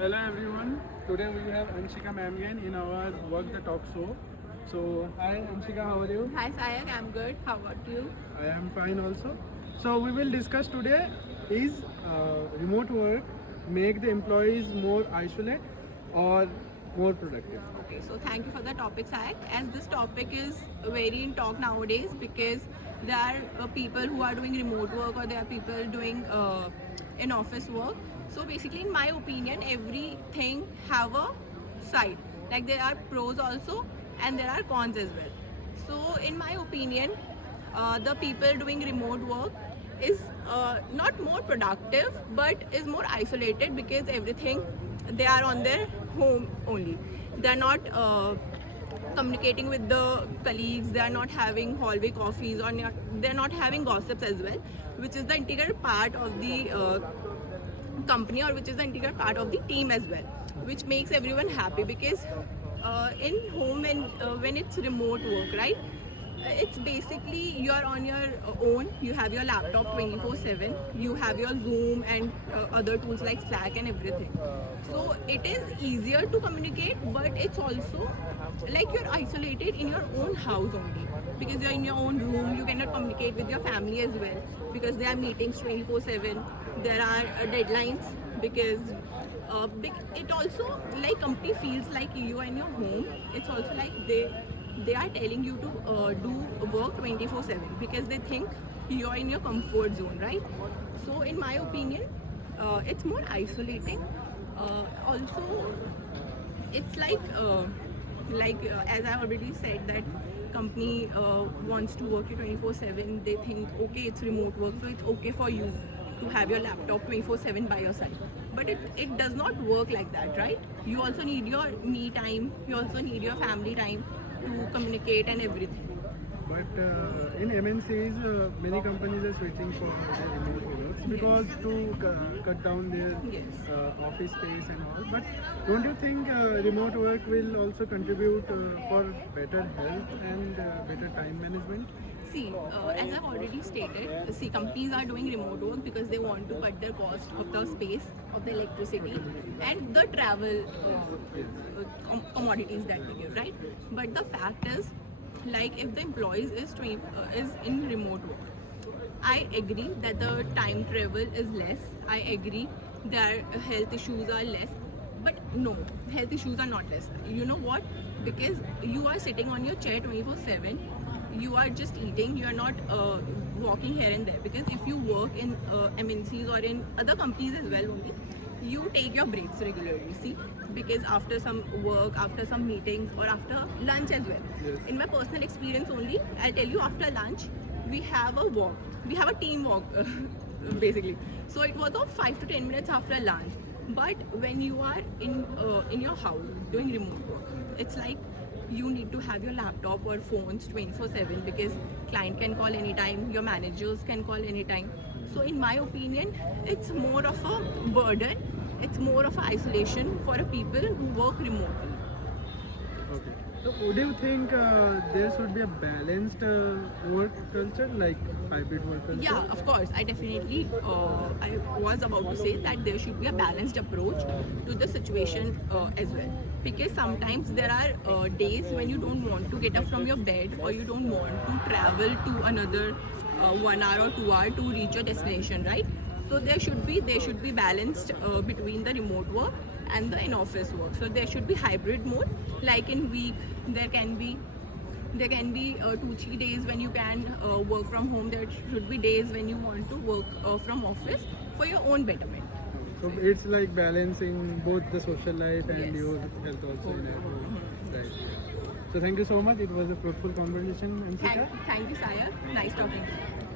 Hello everyone. Today we have Anshika ma'am again in our Work the Talk show. So hi Anshika, how are you? Hi Sayak, I'm good. How about you? I am fine also. So we will discuss today is remote work make the employees more isolate or more productive? Okay, so thank you for the topic, Sayak. As this topic is very in talk nowadays because there are people who are doing remote work or there are people doing in office work. So basically, in my opinion, everything have a side. Like there are pros also and there are cons as well. So in my opinion, the people doing remote work is not more productive but is more isolated because everything they are on their home only. They are not communicating with the colleagues. They are not having hallway coffees or they are not having gossips as well, which is the integral part of the company or which is the integral part of the team as well, which makes everyone happy because in home when it's remote work, right, it's basically you're on your own. You have your laptop 24/7. You have your Zoom and other tools like Slack and everything. So it is easier to communicate, but it's also like you're isolated in your own house only because you're in your own room. You cannot communicate with your family as well because there are meetings 24/7. There are deadlines because it also like company feels like you are in your home. It's also like they are telling you to do work 24/7 because they think you're in your comfort zone, right? So in my opinion, it's more isolating. Also, it's like as I already said that company wants to work you 24/7. They think okay, it's remote work, so it's okay for you to have your laptop 24/7 by your side. But it does not work like that, right? You also need your me time. You also need your family time to communicate and everything. But in MNCs, many companies are switching for their remote works because to cut down their Yes. office space and all. But don't you think remote work will also contribute for better health and better time management? See, as I've already stated, see, companies are doing remote work because they want to cut the cost of the space, of the electricity, and the travel commodities that they give, right? But the fact is, like, if the employees is in remote work, I agree that the time travel is less. I agree their health issues are less, but no, health issues are not less. You know what? Because you are sitting on your chair 24/7, you are just eating, you are not walking here and there. Because if you work in MNCs or in other companies as well only, you take your breaks regularly, see, because after some work, after some meetings or after lunch as well. Yes. In my personal experience only, I'll tell you, after lunch we have a walk, we have a team walk basically. So it was of 5 to 10 minutes after lunch. But when you are in your house doing remote work, it's like you need to have your laptop or phones 24/7 because client can call anytime, your managers can call anytime. So in my opinion, it's more of a burden, it's more of a isolation for a people who work remotely. Okay. So would you think there should be a balanced work culture like hybrid work culture? Yeah, of course. I definitely, I was about to say that there should be a balanced approach to the situation as well. Because sometimes there are days when you don't want to get up from your bed or you don't want to travel to another 1 hour or 2 hour to reach your destination, right? So there should be balanced between the remote work and the in-office work. So there should be hybrid mode. Like in week, there can be 2-3 days when you can work from home. There should be days when you want to work from office for your own betterment. So it's like balancing both the social life and Yes. your health also in it. Right. So thank you so much. It was a fruitful conversation, Anshika. Thank you, Saya. Nice talking to you.